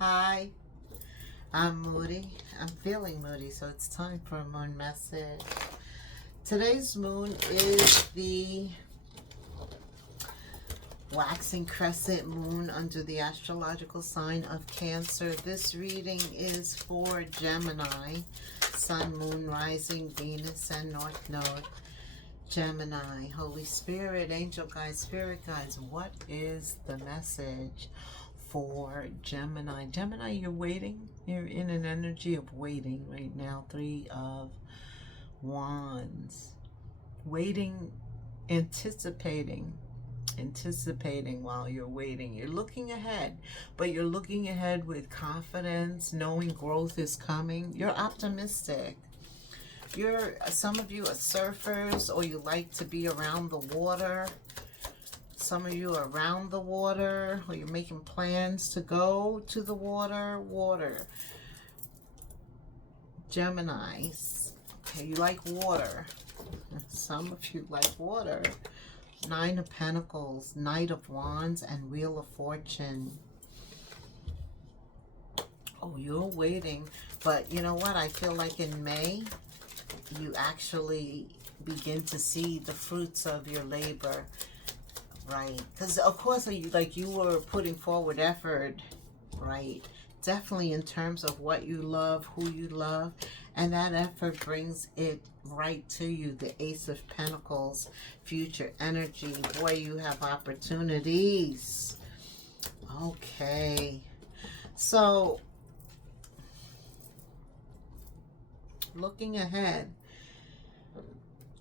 Hi, I'm Moody. I'm feeling moody, so it's time for a moon message. Today's moon is the waxing crescent moon under the astrological sign of Cancer. This reading is for Gemini, Sun, Moon, Rising, Venus, and North Node. Gemini, Holy Spirit, Angel Guides, Spirit Guides, what is the message for Gemini? Gemini, you're waiting. You're in an energy of waiting right now. 3 of Wands. Waiting, anticipating while you're waiting. You're looking ahead, but you're looking ahead with confidence, knowing growth is coming. You're optimistic. Some of you are surfers, or you like to be around the water. Some of you are around the water, or you're making plans to go to the water. Geminis. Okay, you like water. Some of you like water. 9 of Pentacles, Knight of Wands, and Wheel of Fortune. Oh, you're waiting. But you know what? I feel like in May, you actually begin to see the fruits of your labor, right? Because of course, you were putting forward effort, right? Definitely in terms of what you love, who you love, and that effort brings it right to you. The Ace of Pentacles, future energy. Boy, you have opportunities. Okay, so looking ahead,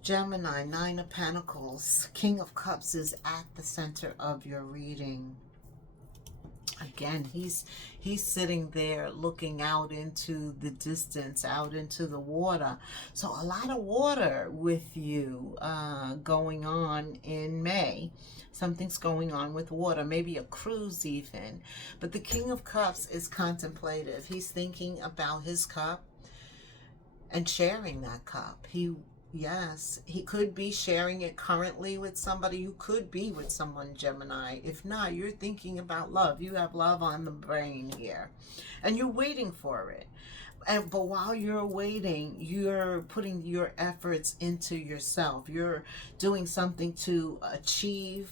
Gemini, 9 of Pentacles, King of Cups is at the center of your reading. Again, he's sitting there looking out into the distance, out into the water. So a lot of water with you going on in May. Something's going on with water, maybe a cruise even. But the King of Cups is contemplative. He's thinking about his cup and sharing that cup. Yes, he could be sharing it currently with somebody. You could be with someone, Gemini. If not, you're thinking about love. You have love on the brain here, and you're waiting for it. But while you're waiting, you're putting your efforts into yourself. You're doing something to achieve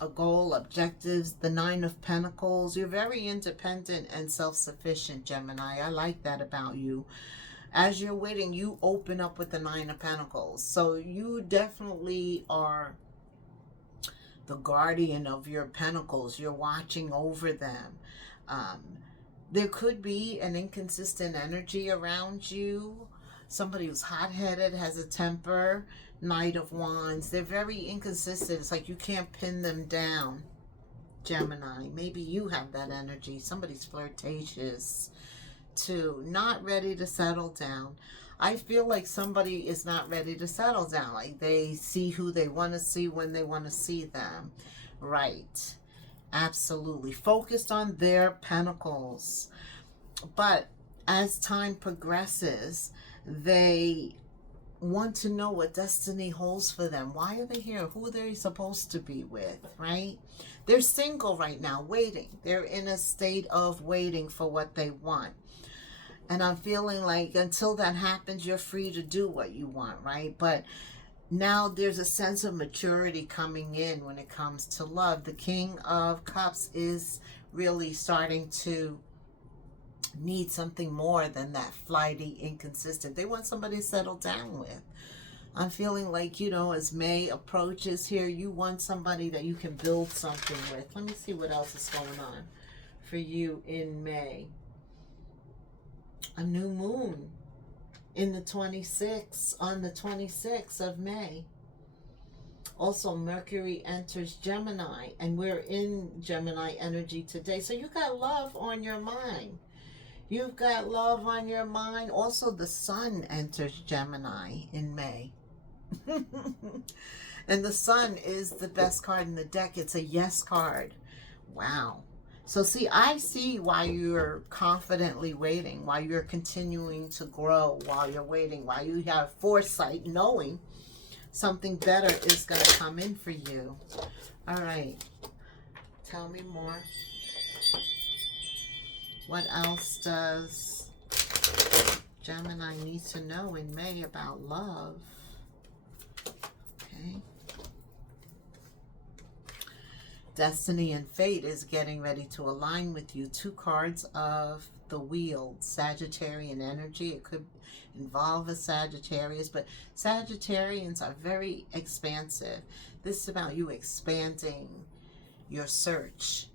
a goal, objectives. The 9 of Pentacles. You're very independent and self-sufficient, Gemini. I like that about you. As you're waiting, you open up with the 9 of Pentacles. So you definitely are the guardian of your pentacles. You're watching over them. There could be an inconsistent energy around you. Somebody who's hot-headed, has a temper. Knight of Wands. They're very inconsistent. It's like you can't pin them down, Gemini. Maybe you have that energy. Somebody's flirtatious. 2, not ready to settle down. I feel like somebody is not ready to settle down. Like they see who they want to see when they want to see them. Right. Absolutely. Focused on their pentacles. But as time progresses, they want to know what destiny holds for them. Why are they here? Who are they supposed to be with, right? They're single right now, waiting. They're in a state of waiting for what they want. And I'm feeling like until that happens, you're free to do what you want, right? But now there's a sense of maturity coming in when it comes to love. The King of Cups is really starting to need something more than that flighty, inconsistent. They want somebody to settle down with. I'm feeling like, as May approaches here, you want somebody that you can build something with. Let me see what else is going on for you in May. A new moon on the 26th of May. Also, Mercury enters Gemini, and we're in Gemini energy today. So you got love on your mind. You've got love on your mind. Also, the Sun enters Gemini in May. And the Sun is the best card in the deck. It's a yes card. Wow. So see, I see why you're confidently waiting, why you're continuing to grow while you're waiting, why you have foresight, knowing something better is going to come in for you. All right. Tell me more. What else does Gemini need to know in May about love? Okay. Destiny and fate is getting ready to align with you. 2 cards of the wheel, Sagittarian energy. It could involve a Sagittarius, but Sagittarians are very expansive. This is about you expanding your search,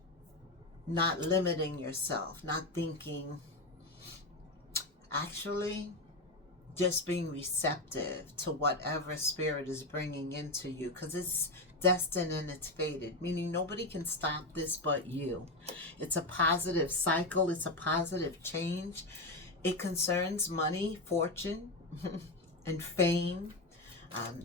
not limiting yourself, not thinking, actually just being receptive to whatever spirit is bringing into you, because it's destined and it's fated, meaning nobody can stop this but you. It's a positive cycle. It's a positive change. It concerns money, fortune, and fame.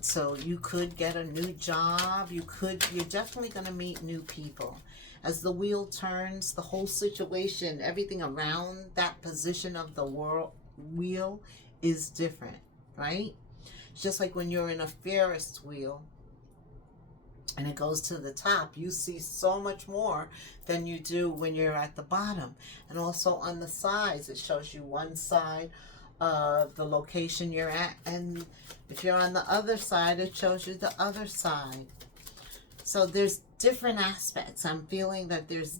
So you could get a new job. You're definitely going to meet new people. As the wheel turns, the whole situation, everything around that position of the wheel is different, right? It's just like when you're in a Ferris wheel and it goes to the top, you see so much more than you do when you're at the bottom. And also on the sides, it shows you one side of the location you're at, and if you're on the other side, it shows you the other side. So there's different aspects. I'm feeling that there's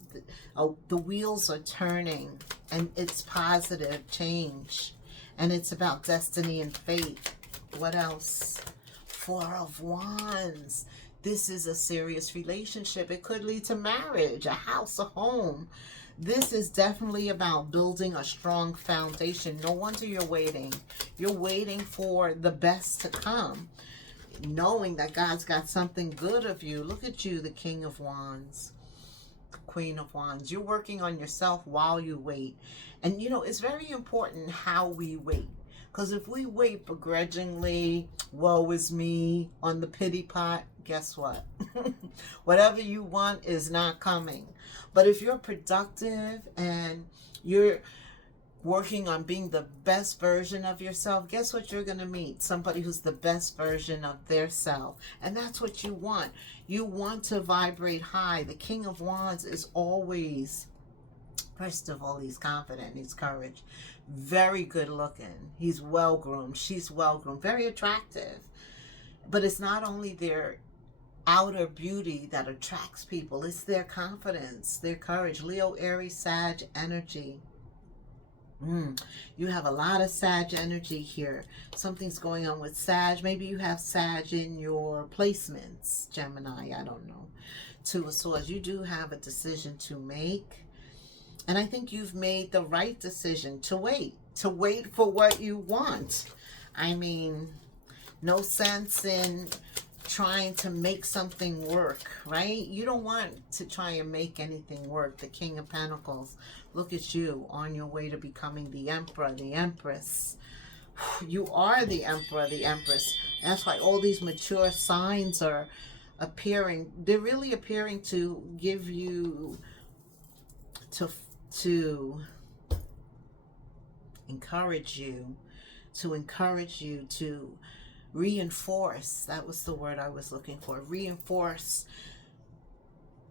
the wheels are turning, and it's positive change, and it's about destiny and fate. What else? 4 of Wands. This is a serious relationship. It could lead to marriage, a house, a home. This is definitely about building a strong foundation. No wonder you're waiting. You're waiting for the best to come, knowing that God's got something good of you. Look at you, the King of Wands, Queen of Wands. You're working on yourself while you wait. And, you know, it's very important how we wait. Because if we wait begrudgingly, woe is me, on the pity pot, guess what? Whatever you want is not coming. But if you're productive and you're working on being the best version of yourself, guess what you're going to meet? Somebody who's the best version of their self. And that's what you want. You want to vibrate high. The King of Wands is always, first of all, he's confident, he's courage, very good looking, he's well groomed, she's well groomed, very attractive. But it's not only their outer beauty that attracts people, it's their confidence, their courage. Leo, Aries, Sag energy. You have a lot of Sag energy here. Something's going on with Sag. Maybe you have Sag in your placements, Gemini, I don't know. 2 of Swords. You do have a decision to make. And I think you've made the right decision to wait for what you want. I mean, no sense in trying to make something work, right? You don't want to try and make anything work. The King of Pentacles. Look at you on your way to becoming the Emperor, the Empress. You are the Emperor, the Empress. That's why all these mature signs are appearing. They're really appearing to give you, to encourage you, to reinforce, that was the word I was looking for, reinforce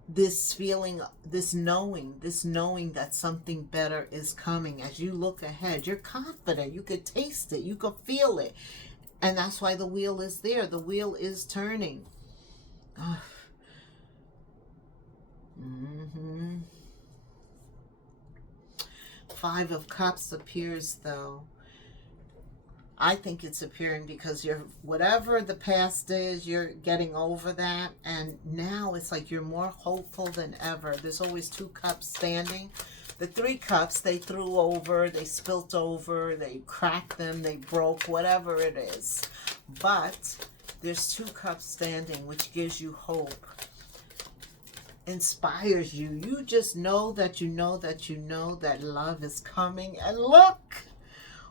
this feeling, this knowing that something better is coming. As you look ahead, you're confident, you could taste it, you could feel it, and that's why the wheel is there. The wheel is turning. Five of Cups appears, though. I think it's appearing because you're, whatever the past is, you're getting over that. And now it's like you're more hopeful than ever. There's always 2 cups standing. The 3 cups, they threw over, they spilt over, they cracked them, they broke, whatever it is. But there's 2 cups standing, which gives you hope, inspires you. You just know that you know that you know that love is coming. And look!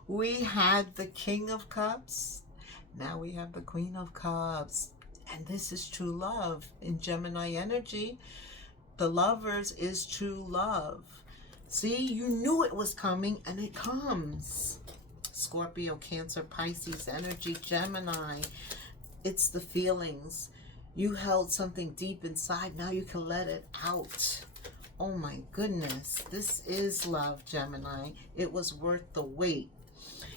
We had the King of Cups. Now we have the Queen of Cups. And this is true love. In Gemini energy, the Lovers is true love. See, you knew it was coming, and it comes. Scorpio, Cancer, Pisces energy, Gemini. It's the feelings. You held something deep inside. Now you can let it out. Oh my goodness. This is love, Gemini. It was worth the wait.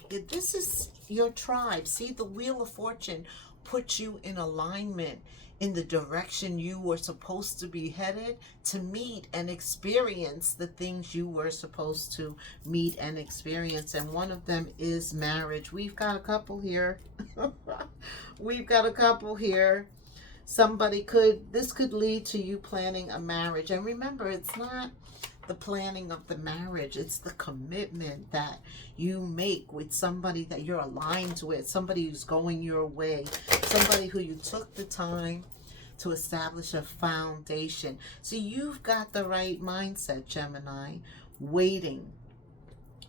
This is your tribe. See, the Wheel of Fortune puts you in alignment in the direction you were supposed to be headed to meet and experience the things you were supposed to meet and experience. And one of them is marriage. We've got a couple here. We've got a couple here. This could lead to you planning a marriage. And remember, it's not the planning of the marriage, it's the commitment that you make with somebody that you're aligned with, somebody who's going your way, somebody who you took the time to establish a foundation. So you've got the right mindset, Gemini, waiting,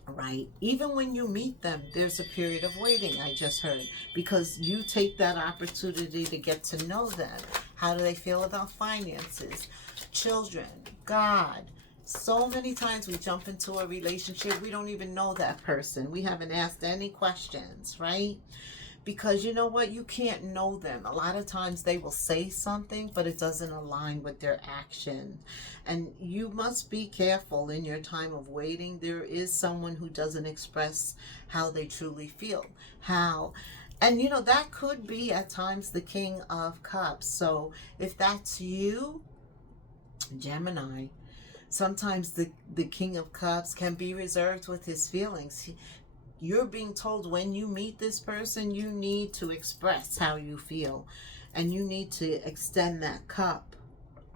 right? Even when you meet them, there's a period of waiting, I just heard, because you take that opportunity to get to know them. How do they feel about finances, children, God? So many times we jump into a relationship, we don't even know that person. We haven't asked any questions, right? Because you know what? You can't know them. A lot of times they will say something, but it doesn't align with their action. And you must be careful in your time of waiting. There is someone who doesn't express how they truly feel. And you know, that could be at times the King of Cups. So if that's you, Gemini, sometimes the King of Cups can be reserved with his feelings. You're being told when you meet this person, you need to express how you feel. And you need to extend that cup,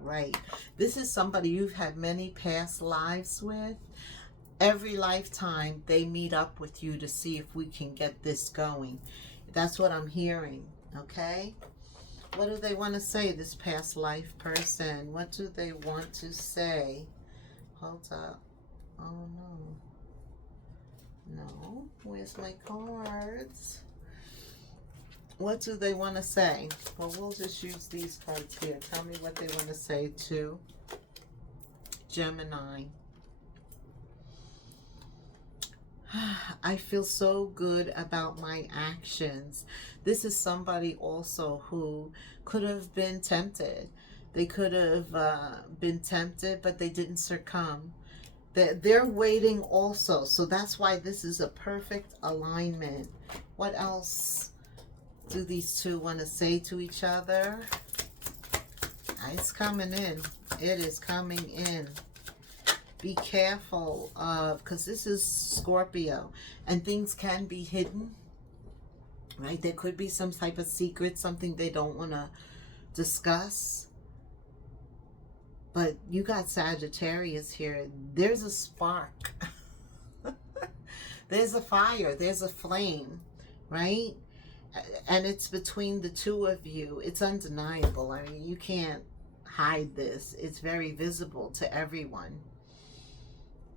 right? This is somebody you've had many past lives with. Every lifetime, they meet up with you to see if we can get this going. That's what I'm hearing, okay? What do they want to say, this past life person? What do they want to say? Hold up. Oh, no. No. Where's my cards? What do they want to say? Well, we'll just use these cards here. Tell me what they want to say to Gemini. I feel so good about my actions. This is somebody also who could have been tempted. They could have been tempted, but they didn't succumb. They're waiting also. So that's why this is a perfect alignment. What else do these two want to say to each other? It's coming in. It is coming in. Be careful of, because this is Scorpio, and things can be hidden, right? There could be some type of secret, something they don't want to discuss. But you got Sagittarius here. There's a spark. There's a fire. There's a flame, right? And it's between the two of you. It's undeniable. I mean, you can't hide this. It's very visible to everyone.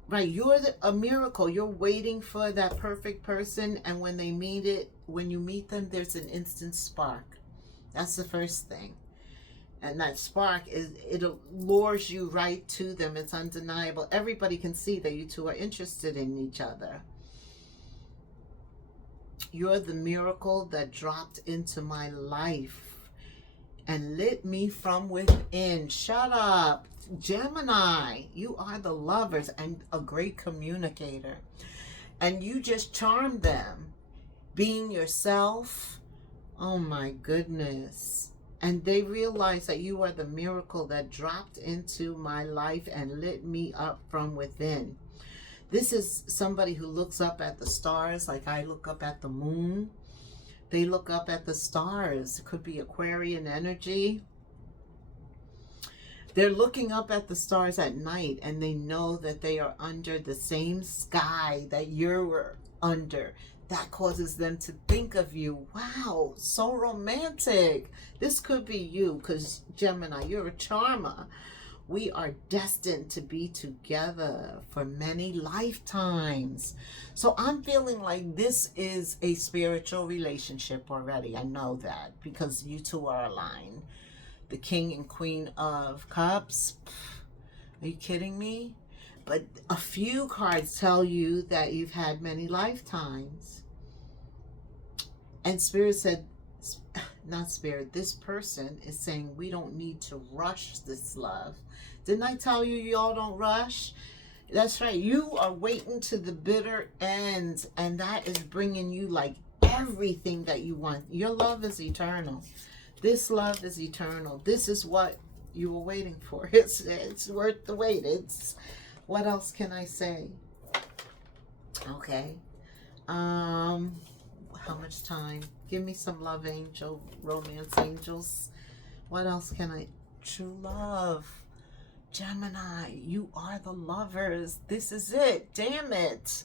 Right, you're a miracle. You're waiting for that perfect person, and when you meet them, there's an instant spark. That's the first thing. And that spark it lures you right to them. It's undeniable. Everybody can see that you two are interested in each other. You're the miracle that dropped into my life and lit me from within. Shut up. Gemini, you are the lovers and a great communicator. And you just charm them. Being yourself. Oh my goodness. And they realize that you are the miracle that dropped into my life and lit me up from within. This is somebody who looks up at the stars like I look up at the moon. They look up at the stars. It could be Aquarian energy. They're looking up at the stars at night, and they know that they are under the same sky that you're under. That causes them to think of you. Wow, so romantic. This could be you, because Gemini, you're a charmer. We are destined to be together for many lifetimes. So I'm feeling like this is a spiritual relationship already. I know that because you two are aligned. The King and Queen of Cups. Are you kidding me? But a few cards tell you that you've had many lifetimes. And Spirit said not spirit, this person is saying we don't need to rush this love. Didn't I tell you y'all don't rush? That's right. You are waiting to the bitter end, and that is bringing you like everything that you want. Your love is eternal. This love is eternal. This is what you were waiting for. It's worth the wait. It's, what else can I say? Okay. How much time? Give me some love angel, romance angels. What else can I? True love. Gemini, you are the lovers. This is it. Damn it.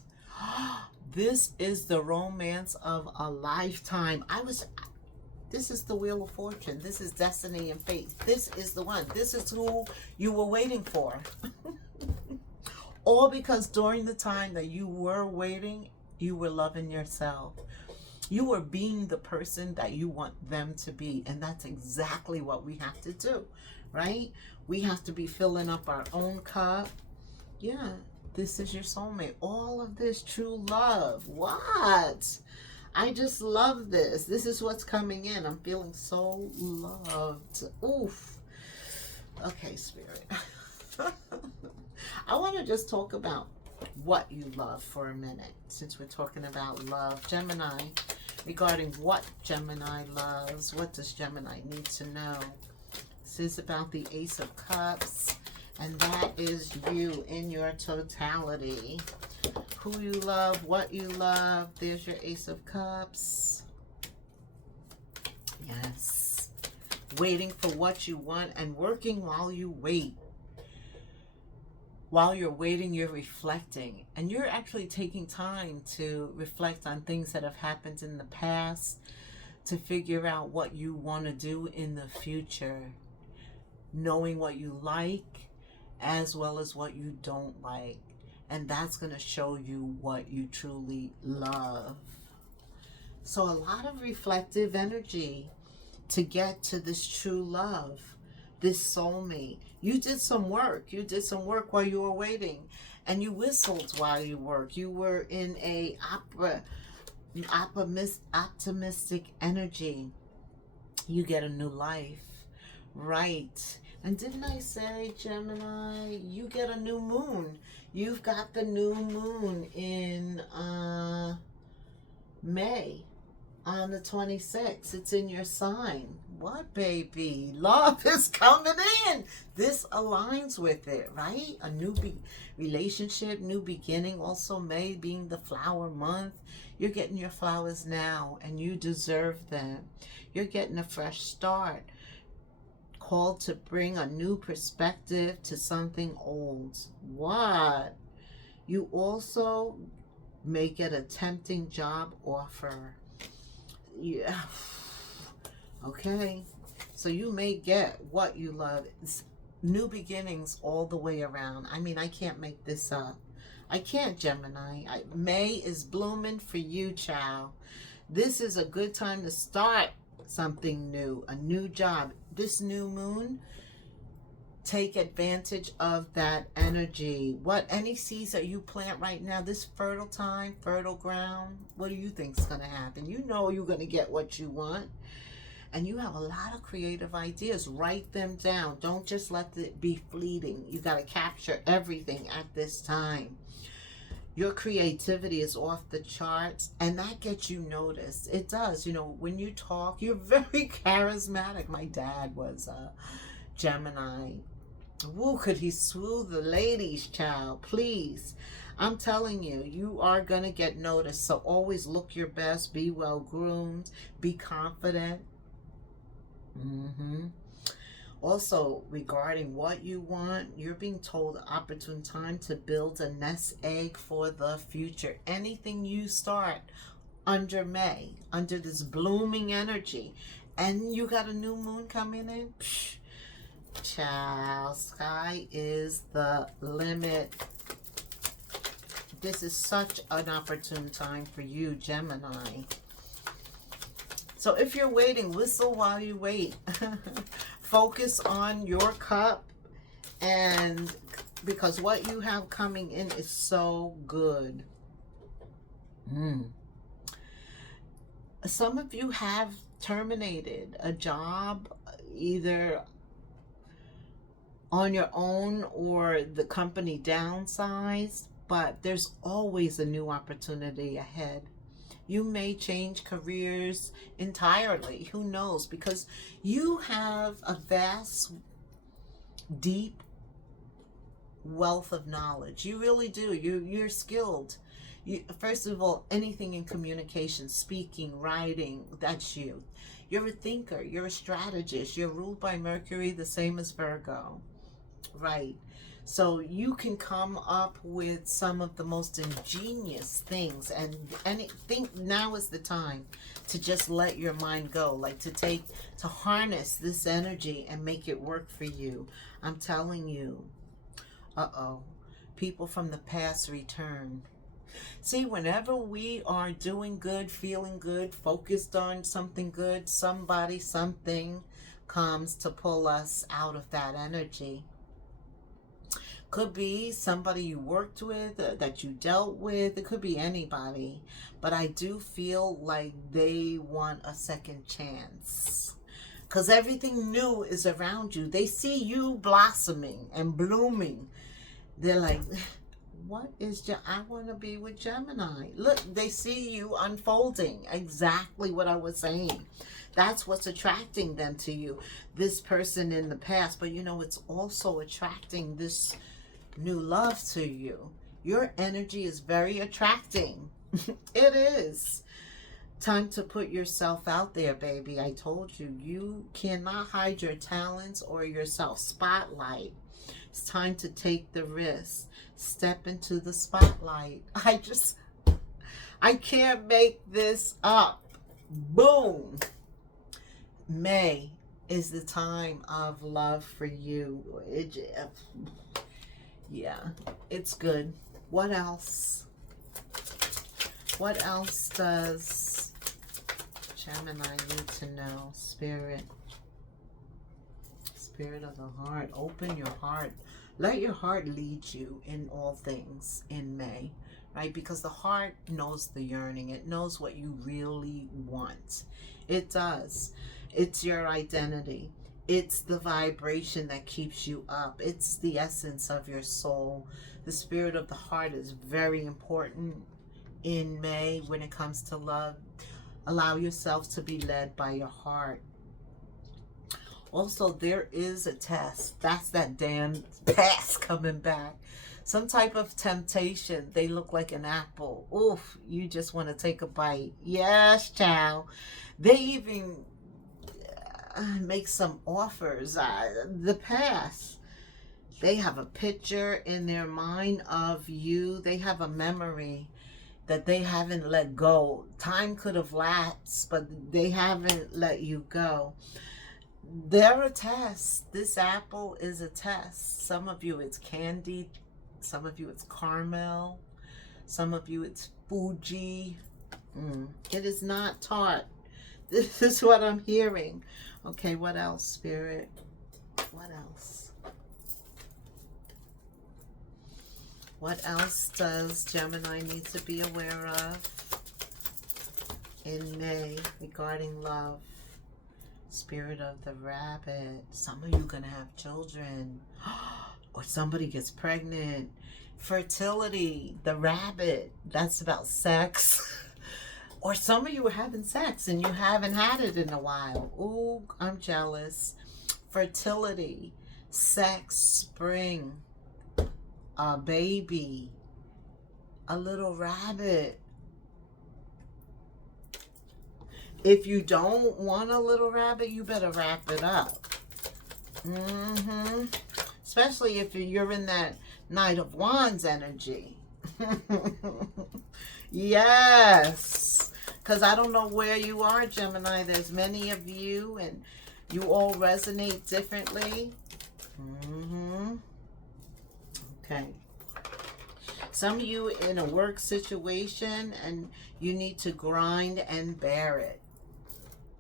This is the romance of a lifetime. This is the Wheel of Fortune. This is destiny and fate. This is the one. This is who you were waiting for. All because during the time that you were waiting, you were loving yourself. You were being the person that you want them to be. And that's exactly what we have to do, right? We have to be filling up our own cup. Yeah, this is your soulmate. All of this true love. What? I just love this. This is what's coming in. I'm feeling so loved. Oof. Okay, Spirit. I want to just talk about what you love for a minute, since we're talking about love. Gemini, regarding what Gemini loves. What does Gemini need to know? This is about the Ace of Cups, and that is you in your totality. Who you love, what you love. There's your Ace of Cups. Yes. Waiting for what you want and working while you wait. While you're waiting, you're reflecting. And you're actually taking time to reflect on things that have happened in the past, to figure out what you want to do in the future. Knowing what you like as well as what you don't like. And that's going to show you what you truly love. So a lot of reflective energy to get to this true love, this soulmate. You did some work. You did some work while you were waiting. And you whistled while you worked. You were in a optimistic energy. You get a new life. Right. And didn't I say, Gemini, you get a new moon? You've got the new moon in May on the 26th. It's in your sign. What, baby? Love is coming in. This aligns with it, right? A new relationship, new beginning. Also, May being the flower month. You're getting your flowers now, and you deserve them. You're getting a fresh start. Called to bring a new perspective to something old. What? You also may get a tempting job offer. Yeah. Okay. So you may get what you love. It's new beginnings all the way around. I mean, I can't make this up. I can't, Gemini. May is blooming for you, child. This is a good time to start something new, a new job. This new moon, take advantage of that energy. What any seeds that you plant right now, this fertile time, fertile ground, what do you think is going to happen? You know you're going to get what you want. And you have a lot of creative ideas. Write them down. Don't just let it be fleeting. You got to capture everything at this time. Your creativity is off the charts, and that gets you noticed. It does. You know, when you talk, you're very charismatic. My dad was a Gemini. Woo, could he swoo the ladies, child? Please. I'm telling you, you are going to get noticed. So always look your best. Be well groomed. Be confident. Also, regarding what you want, you're being told an opportune time to build a nest egg for the future. Anything you start under May, under this blooming energy, and you got a new moon coming in, psh, child, sky is the limit. This is such an opportune time for you, Gemini. So if you're waiting, whistle while you wait. Focus on your cup, and because what you have coming in is so good. Some of you have terminated a job, either on your own or the company downsized, but there's always a new opportunity ahead. You may change careers entirely. Who knows? Because you have a vast, deep wealth of knowledge. You really do. You're skilled. First of all, anything in communication, speaking, writing, that's you. You're a thinker. You're a strategist. You're ruled by Mercury, the same as Virgo. Right. So you can come up with some of the most ingenious things, and think now is the time to just let your mind go, like to harness this energy and make it work for you. I'm telling you. People from the past return. See, whenever we are doing good, feeling good, focused on something good, somebody, something comes to pull us out of that energy. Could be somebody you worked with, that you dealt with. It could be anybody. But I do feel like they want a second chance. Because everything new is around you. They see you blossoming and blooming. They're like, what is I want to be with Gemini. Look, they see you unfolding. Exactly what I was saying. That's what's attracting them to you. This person in the past. But you know, it's also attracting this new love to you. Your energy is very attracting. It is. Time to put yourself out there, baby. I told you, you cannot hide your talents or yourself. Spotlight. It's time to take the risk. Step into the spotlight. I can't make this up. Boom. May is the time of love for you. Yeah, it's good. What else? What else does Gemini need to know? Spirit. Spirit of the heart. Open your heart. Let your heart lead you in all things in May, right? Because the heart knows the yearning. It knows what you really want. It does. It's your identity. It's the vibration that keeps you up. It's the essence of your soul. The spirit of the heart is very important in May when it comes to love. Allow yourself to be led by your heart. Also, there is a test. That's that damn past coming back. Some type of temptation. They look like an apple. Oof, you just want to take a bite. Yes, child. They even make some offers. The past. They have a picture in their mind of you. They have a memory that they haven't let go. Time could have lapsed, but they haven't let you go. They're a test. This apple is a test. Some of you it's candy. Some of you it's caramel. Some of you it's Fuji. It is not tart. This is what I'm hearing. Okay, what else, Spirit? What else? What else does Gemini need to be aware of in May regarding love? Spirit of the rabbit. Some of you gonna have children. Or somebody gets pregnant. Fertility. The rabbit. That's about sex. Or some of you are having sex and you haven't had it in a while. Ooh, I'm jealous. Fertility. Sex. Spring. A baby. A little rabbit. If you don't want a little rabbit, you better wrap it up. Especially if you're in that Knight of Wands energy. Yes. Because I don't know where you are, Gemini. There's many of you, and you all resonate differently. Okay. Some of you in a work situation, and you need to grind and bear it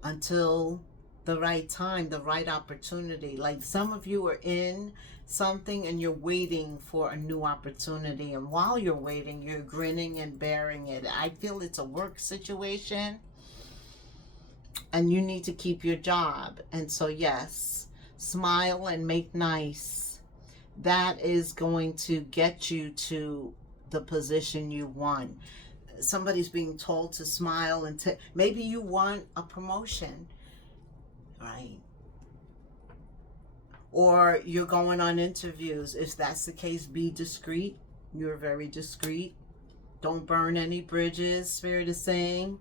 until the right time, the right opportunity. Like some of you are in something and you're waiting for a new opportunity, and while you're waiting, you're grinning and bearing it. I feel it's a work situation. and you need to keep your job. And so, yes, smile and make nice. That is going to get you to the position you want. Somebody's being told to smile, and maybe you want a promotion, right? Or you're going on interviews. If that's the case, be discreet. You're very discreet. Don't burn any bridges, Spirit is saying.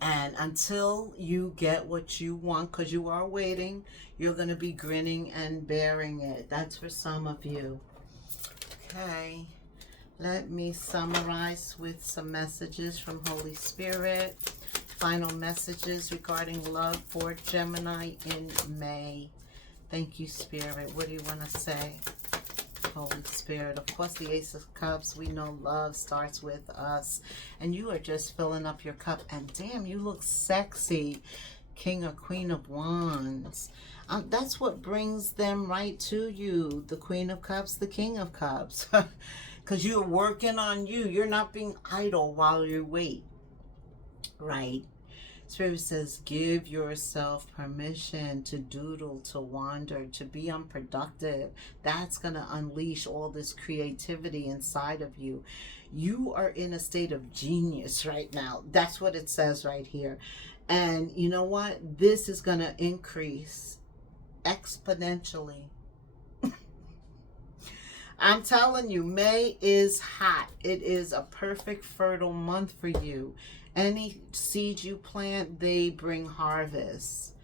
And until you get what you want, because you are waiting, you're going to be grinning and bearing it. That's for some of you. Okay. Let me summarize with some messages from Holy Spirit. Final messages regarding love for Gemini in May. Thank you, Spirit. What do you want to say? Holy Spirit. Of course, the Ace of Cups. We know love starts with us. And you are just filling up your cup. And damn, you look sexy. King or Queen of Wands. That's what brings them right to you. The Queen of Cups, the King of Cups. Because you're working on you. You're not being idle while you wait. Right? Spirit says, give yourself permission to doodle, to wander, to be unproductive. That's going to unleash all this creativity inside of you. You are in a state of genius right now. That's what it says right here. And you know what? This is going to increase exponentially. I'm telling you, May is hot. It is a perfect fertile month for you. Any seeds you plant, they bring harvest.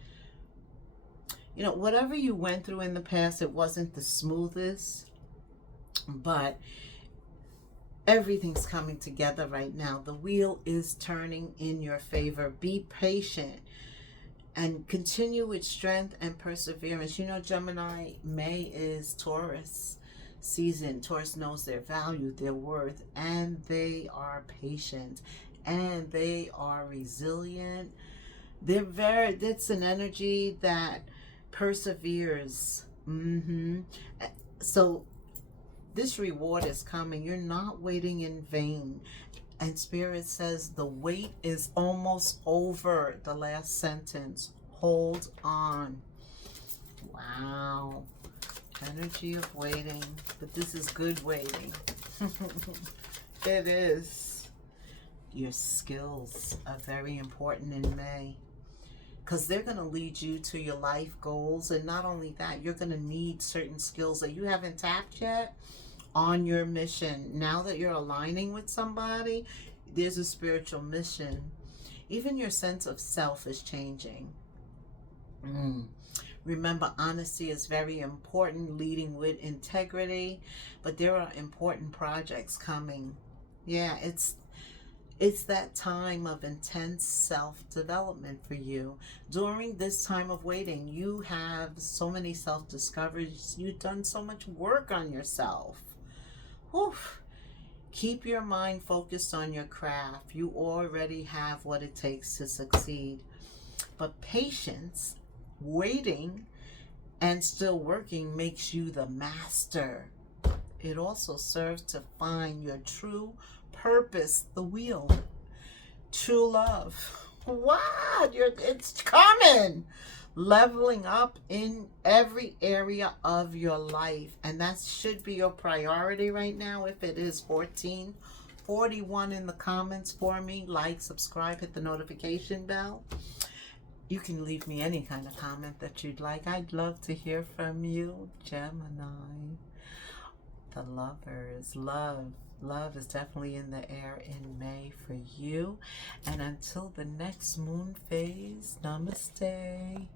You know, whatever you went through in the past, it wasn't the smoothest, but everything's coming together right now. The wheel is turning in your favor. Be patient and continue with strength and perseverance. You know, Gemini, May is Taurus season. Taurus knows their value, their worth, and they are patient. And they are resilient. It's an energy that perseveres. So this reward is coming. You're not waiting in vain. And Spirit says the wait is almost over. The last sentence. Hold on. Wow. Energy of waiting. But this is good waiting. It is. Your skills are very important in May, because they're going to lead you to your life goals. And not only that, you're going to need certain skills that you haven't tapped yet on your mission. Now that you're aligning with somebody, there's a spiritual mission. Even your sense of self is changing. Remember, honesty is very important, leading with integrity. But there are important projects coming. Yeah, it's that time of intense self-development for you. During this time of waiting, you have so many self-discoveries. You've done so much work on yourself. Whew. Keep your mind focused on your craft. You already have what it takes to succeed. But patience, waiting, and still working makes you the master. It also serves to find your true purpose, the wheel. True love. What? It's coming. Leveling up in every area of your life. And that should be your priority right now. If it is 1441 in the comments for me. Like, subscribe, hit the notification bell. You can leave me any kind of comment that you'd like. I'd love to hear from you, Gemini. The lovers, love is definitely in the air in May for you. And until the next moon phase, namaste.